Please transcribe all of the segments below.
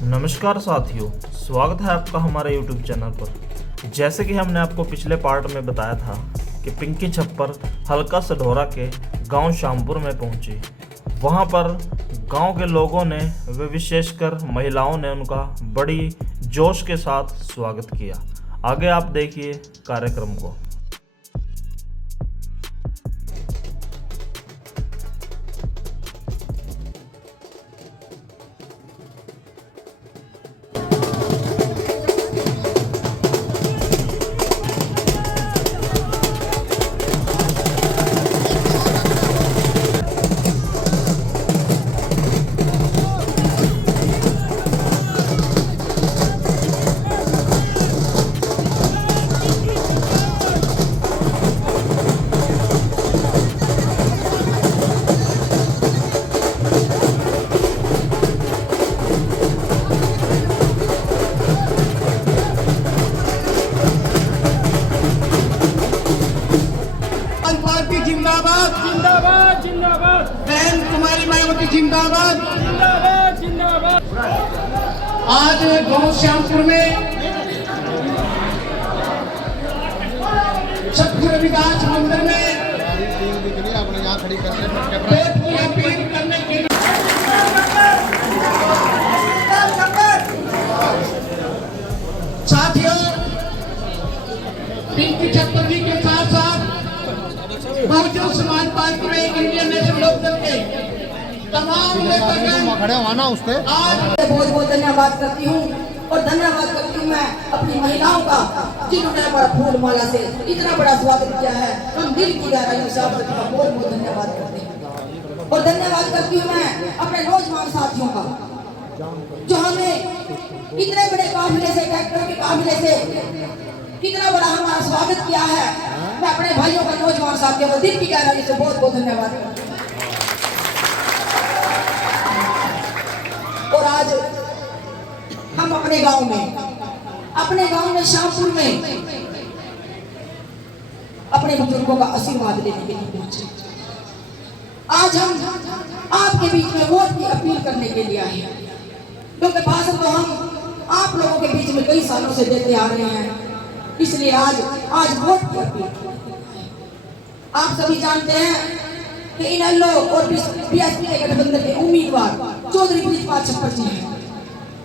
नमस्कार साथियों, स्वागत है आपका हमारे YouTube चैनल पर। जैसे कि हमने आपको पिछले पार्ट में बताया था कि पिंकी छप्पर हल्का सढौरा के गांव शामपुर में पहुंची। वहां पर गांव के लोगों ने व विशेषकर महिलाओं ने उनका बड़ी जोश के साथ स्वागत किया। आगे आप देखिए कार्यक्रम को। जिंदाबाद जिंदाबाद जिंदाबाद। बहन कुमारी मायावती जिंदाबाद जिंदाबाद जिंदाबाद। आज गांव श्यामपुर में छप्पर विकास मंदिर में अपने यहाँ खड़ी अपील करने के लिए साथियों, पिंकी छप्पर जी के साथ साथ बहुजन समाज पार्टी में इंडियन नेशनल लोकदल के तमाम नेतागण खड़े हुआ ना उससे आज बहुत बहुत धन्यवाद करती हूँ। और धन्यवाद करती हूँ मैं अपनी महिलाओं का, जिन्होंने बड़ा फूल माला से इतना बड़ा स्वागत किया है। हम दिल की गहराइयों से आप सबका बहुत बहुत धन्यवाद करते हैं। और धन्यवाद करती हूँ मैं अपने नौजवान साथियों का, जो हमें इतने बड़े काफिले से, ट्रैक्टर के काफिले से कितना बड़ा हमारा स्वागत किया है। मैं अपने भाइयों का, नौजवान साथियों का दिल की गहराई से बहुत बहुत धन्यवाद करती हूँ। और आज हम अपने गांव में शामपुर में अपने बुजुर्गों का आशीर्वाद लेने के लिए पहुंचे। आज हम आपके बीच में वोट की अपील करने के लिए आए हैं, क्योंकि भाषण तो हम आप लोगों के बीच में कई सालों से देते आ रहे हैं। इसलिए आज वोट की अपील। आप सभी जानते हैं कि इनेलो और बीएसपी के गठबंधन के उम्मीदवार चौधरी बृजपाल छप्पर जी हैं।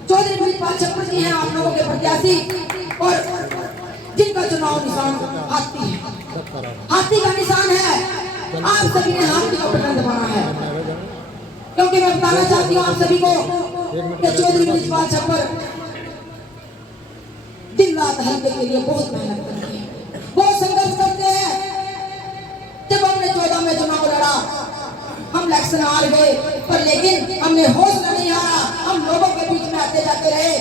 चौधरी बृजपाल छप्पर जी हैं आप लोगों के प्रत्याशी, और जिनका चुनाव निशान हाथी है। हाथी का निशान है। आप सभी ने हाथी का बटन दबाना है, क्योंकि मैं बताना चाहती हूँ आप सभी को कि चौधरी बृजपाल छप्पर दिन रात हल्के के लिए बहुत मेहनत करते हैं, बहुत संघर्ष करते हैं। जब हमने 14 में चुनाव लड़ा, हम इलेक्शन हार गए, पर लेकिन हमने हौसला नहीं हारा। हम लोगों के बीच में आते जाते रहे।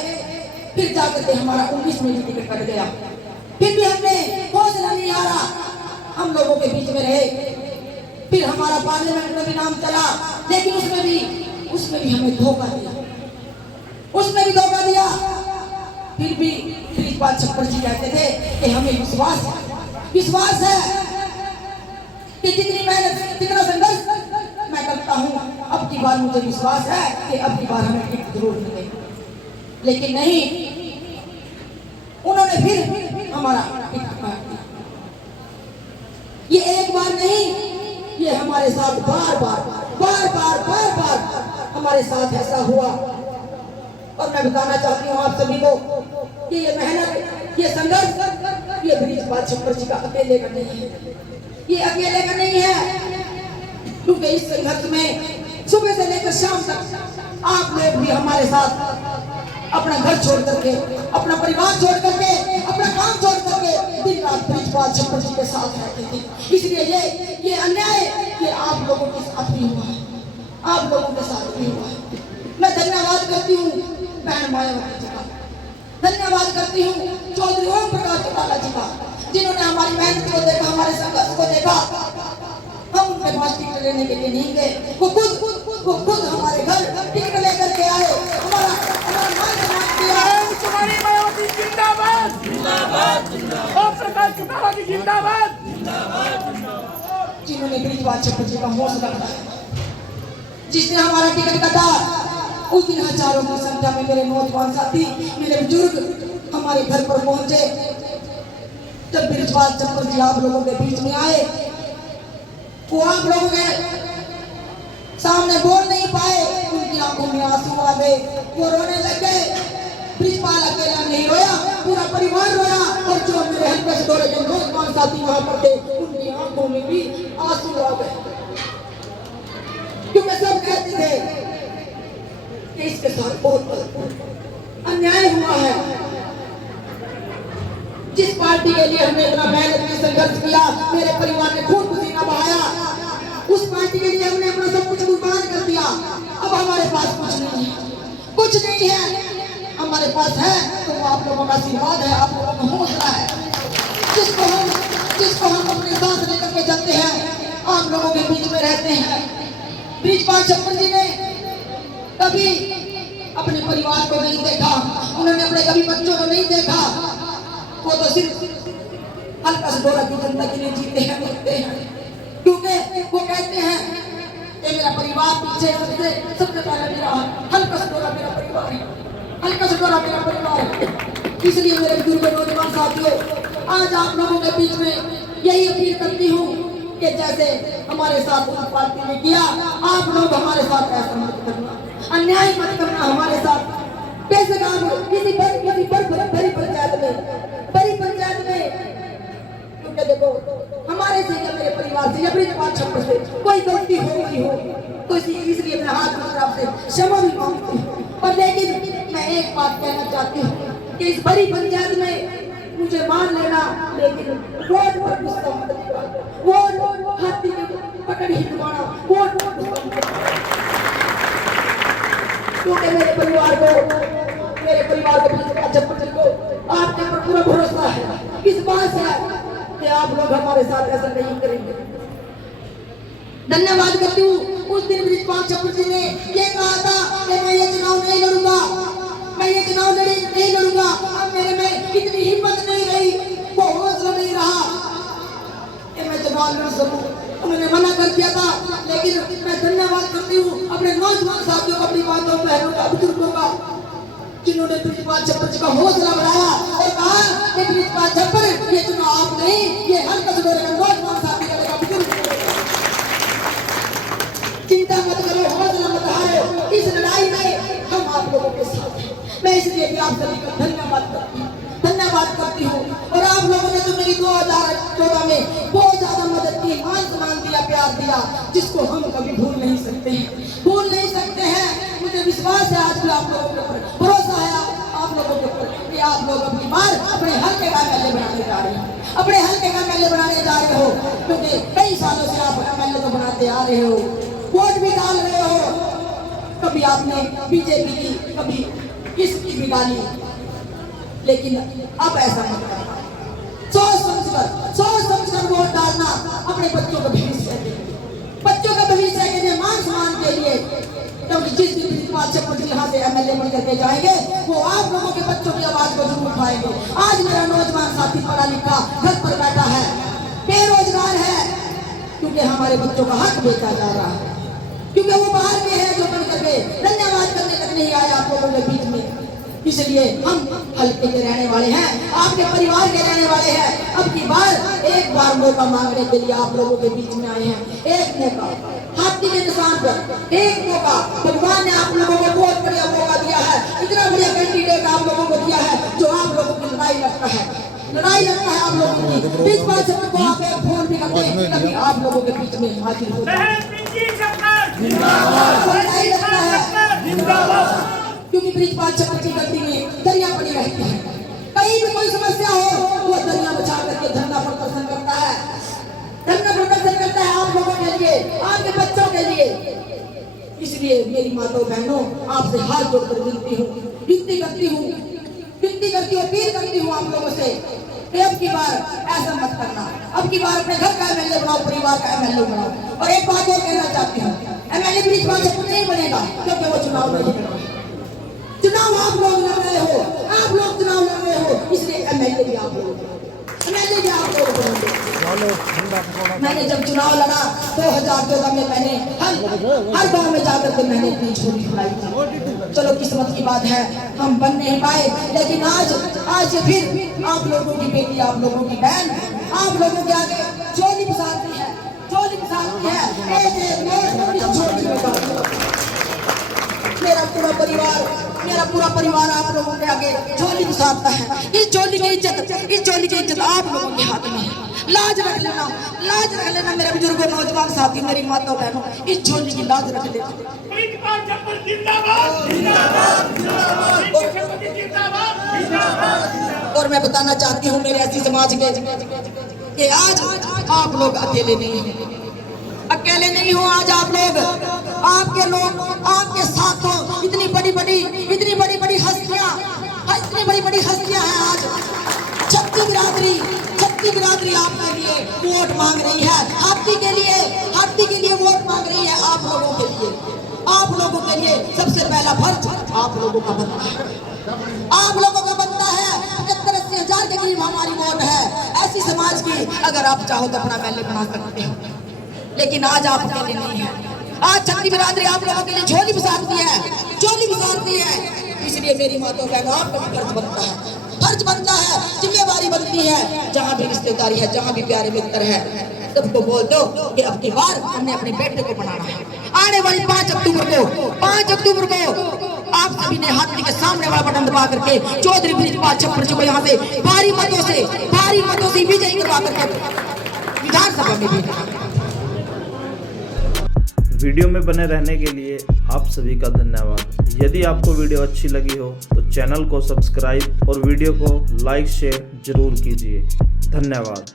फिर जाकर के हमारा 19 में भी टिकट कट गया, फिर भी हमने हौसला नहीं हारा, हम लोगों के बीच में रहे। फिर हमारा पार्लियामेंट में भी नाम चला, लेकिन उसमें भी हमें धोखा दिया। फिर भी बृजपाल छप्पर जी कहते थे कि हमें विश्वास है कि जितनी मेहनत, जितना संघर्ष मैं करता हूँ, अब की बार मुझे विश्वास है कि अब की बार हमें टिकट जरूर मिलेगी। लेकिन नहीं, उन्होंने फिर हमारा टिकट काट दिया। ये एक बार नहीं, ये हमारे साथ बार बार हमारे साथ ऐसा हुआ। और मैं बताना चाहती हूँ आप सभी को कि ये मेहनत, ये संघर्ष, ये बृजपाल छप्पर जी का अकेले का नहीं है। ये अकेले का नहीं है, क्योंकि इस संघर्ष में सुबह से लेकर शाम तक आप लोग भी हमारे साथ अपना घर छोड़ करके, अपना परिवार छोड़ करके, अपना काम छोड़ करके दिन रात बृजपाल छप्पर जी के साथ रहते थे। इसलिए ये अन्याय ये आप लोगों के साथ भी हुआ है, आप लोगों के साथ भी हुआ है। मैं धन्यवाद करती हूँ बहन मायावती जी का, धन्यवाद करती हूँ चौधरी ओम प्रकाश चौटाला जी का, जिन्होंने हमारी मेहनत को देखा, हमारे संघर्ष को देखा। हम उनके पास टिकट लेने के लिए नहीं गए, वो खुद हमारे घर टिकट लेकर के आए, हमारा मान सम्मान किया। कुमारी मायावती जिंदाबाद जिंदाबाद। ओम प्रकाश चौटाला जी जिंदाबाद जिंदाबाद। जिन्होंने बृजपाल छप्पर जी का हौसला बढ़ाया, जिसने हमारा टिकट कटा, उस दिन हजारों की संख्या में मेरे नौजवान साथी, मेरे बुजुर्ग हमारे घर पर पहुंचे। जब ब्रिजपाल चप्पर जी आप लोगों के बीच में आए, वो आप लोगों के सामने बोल नहीं पाए, उनकी आंखों में आंसू आ गए, वो रोने लगे। ब्रिजपाल अकेला नहीं रोया, पूरा परिवार रोया, और जो मेरे हल्के से दौड़े जो नौजवान साथी वहां पर थे, उनकी आंखों में भी आंसू आ गए, क्योंकि सब कहते थे कि इसके साथ बहुत अन्याय हुआ है। जिस पार्टी के लिए हमने इतना मेहनत की, संघर्ष किया, मेरे परिवार ने खून पसीना बहाया, उस पार्टी के लिए हमने अपना सब कुछ कुर्बान कर दिया। अब हमारे पास कुछ नहीं है, कुछ नहीं है। हमारे पास है तो वो आप लोगों का आशीर्वाद है, आप लोगों का हौसला है, जिसको हम अपने साथ लेकर के चलते हैं, आप लोगों के बीच में रहते हैं। ब्रिजपाल चप्पर जी ने कभी अपने परिवार को नहीं देखा, उन्होंने अपने कभी बच्चों को नहीं देखा, वो तो सिर्फ हल्का से डोरा की जनता के लिए जीते हैं, मरते हैं, क्योंकि वो कहते हैं ये मेरा परिवार पीछे सबसे पहले मेरा हल्का से डोरा मेरा परिवार है, हल्का से डोरा मेरा परिवार है। इसलिए मेरे बुजुर्ग नौजवान साथियों, आज आप लोगों के बीच में यही अपील करती हूँ कि जैसे हमारे साथ उस पार्टी ने किया, आप लोग हमारे साथ ऐसा मत करना, अन्याय मत करना हमारे साथ। बेशक आप किसी बड़ी पंचायत में, क्योंकि देखो हमारे से या मेरे परिवार से या ब्रिजपाल चप्पर से कोई गलती हो गई हो तो इसलिए मैं हाथ जोड़ आपसे क्षमा भी मांगती हूँ। और लेकिन मैं एक बात कहना चाहती हूँ कि इस बड़ी पंचायत में मुझे मान लेना, लेकिन रोड पर गुस्सा मत दिखाना, वो हाथी की पकड़ ही दबाना, क्योंकि मेरे परिवार को ब्रिजपाल चप्पर को आपके ऊपर पूरा भरोसा है, इस बात से कि आप लोग हमारे साथ ऐसा नहीं करेंगे। धन्यवाद करती हूँ। उस दिन ब्रिजपाल चप्पर जी ने ये कहा था कि मैं ये चुनाव नहीं लड़ूंगा, मैं ये चुनाव नहीं लड़ूंगा। अब मेरे में इतनी हिम्मत नहीं रही, वो हौसला नहीं रहा कि मैं चुनाव लड़ सकूं। उन्होंने मना कर दिया था, लेकिन मैं धन्यवाद करती हूँ अपने नौजवान साथियों को, अपनी बातों बहनों का, बुजुर्गों का, जिन्होंने ब्रिजपाल चप्पर जी का हौसला बढ़ाया और कहा कि ब्रिजपाल चप्पर ये चुनाव आप नहीं, ये हर कसबे का नौजवान साथी करेगा, बुजुर्ग चिंता मत करो, हौसला मत हारो, इस लड़ाई में हम आप लोगों के साथ हैं। मैं इसलिए भी आप सभी का धन्यवाद करती हूँ। और आप लोगों ने तो मेरी 2014 में बहुत ज्यादा मदद की, मान सम्मान दिया, प्यार दिया, जिसको हम कभी भूल नहीं सकते हैं। मुझे विश्वास है, आज भी आप लोगों के ऊपर भरोसा है, आप लोगों के ऊपर कि आप लोग अपनी बार अपने हल्के का एमएलए बनाने जा रहे हैं, अपने हल्के का एमएलए बनाने जा रहे हो, क्योंकि कई सालों से आप एमएलए को बनाते आ रहे हो, वोट भी डाल रहे हो, कभी आपने बीजेपी की, कभी किसकी भी डाली, लेकिन अब ऐसा मत करना, सोच समझकर वोट डालना, अपने बच्चों का भविष्य के लिए, मान सम्मान के लिए, क्योंकि जिस दिन ब्रिजपाल चप्पर जी यहाँ से एमएलए बन करके जाएंगे, वो आप लोगों के बच्चों की आवाज को जरूर उठाएंगे। आज मेरा नौजवान साथी पढ़ा लिखा घर पर बैठा है, बेरोजगार है, क्योंकि हमारे बच्चों का हक बेचा जा रहा है, क्योंकि वो बाहर के हैं जो बन करके धन्यवाद करने तक नहीं आए आप लोगों के बीच में। इसलिए हम हल्के के रहने वाले हैं, आपके परिवार के रहने वाले हैं। अब की बार एक बार मौका मांगने के लिए आप लोगों के बीच में आए हैं, एक मौका, हाथी के निशान पर एक मौका। भगवान ने आप लोगों को बहुत बढ़िया मौका दिया है, इतना बढ़िया कैंडिडेट आप लोगों को दिया है, जो आप लोगों की लड़ाई लड़ता है आप लोगों की। ब्रिजपाल चप्पर को आप एक फोन भी करते हैं, कभी आप लोगों के बीच में हाजिर होता है, क्योंकि ब्रिजपाल चप्पर की गलती में दरिया पड़ी रहती है। कहीं भी कोई समस्या हो, वो दरिया बचा करके धरना प्रदर्शन करता है, आप लोगों के लिए, आपके बच्चों के लिए। इसलिए मेरी माताओं बहनों, आपसे हाथ जोड़कर विनती करती हूँ, अपील करती हूँ आप लोगों से कि अब की बार ऐसा मत करना, अब की बार अपने घर का एमएलए बनाओ, परिवार का एमएलए बनाओ। और एक बात और कहना चाहती हूँ, एमएलए ब्रिजपाल चप्पर नहीं बनेगा, क्योंकि वो चुनाव नहीं लड़ेगा। चुनाव आप लोग लड़ रहे हो, इसलिए एमएलए भी आप लोग बनेंगे। मैंने जब चुनाव लड़ा 2014 में, मैंने हर गांव में जाकर के मैंने अपनी झोली फुलाई थी। चलो किस्मत की बात है हम बन नहीं पाए, लेकिन आज फिर आप लोगों की बेटी, आप लोगों की बहन, आप लोगों के आगे झोली पसारती है, झोली पसारती है। मेरा पूरा परिवार आप लोगों के आगे झोली पसारता है। इस झोली की इज्जत आप लोगों के हाथ में है। लाज रख लेना मेरे बुजुर्गों, नौजवान साथी, मेरी माता बहनों, इस झोली की लाज रख लेना। और मैं बताना चाहती हूँ मेरे ऐसी समाज के कि आज आप लोग अकेले नहीं हैं, अकेले नहीं हो। आज आप लोग, आपके लोग, आपके साथ हो। इतनी बड़ी बड़ी हस्तियां हैं आज। छत्ती बिरादरी आपके लिए वोट मांग रही है, हाथी के लिए वोट मांग रही है। आप लोगों के लिए सबसे पहला फर्ज आप लोगों का बनता है। आप लोगों का बनता है 70-80 हजार के करीब हमारी वोट है। ऐसी समाज की अगर आप चाहो तो अपना महल बना सकते हो, लेकिन आज आप अकेले नहीं है। आज छत्ती बिरादरी आप लोगों के लिए झोली पसारती है। इसलिए मेरी माता बहनों, आपका फर्ज बनता है, जिम्मेवारी बनती है। जहाँ भी रिश्तेदारी है, जहाँ भी प्यारे मित्र है, सबको बोल दो कि अब की बार हमने अपने बेटे को बनाना है। आने वाली 5 अक्टूबर को आप सभी ने हाथी के सामने वाला बटन दबा करके चौधरी बृजपाल छप्पर को यहाँ से भारी मतों से विजयी करवा करके विधानसभा में भेजना। वीडियो में बने रहने के लिए आप सभी का धन्यवाद। यदि आपको वीडियो अच्छी लगी हो तो चैनल को सब्सक्राइब और वीडियो को लाइक शेयर जरूर कीजिए। धन्यवाद।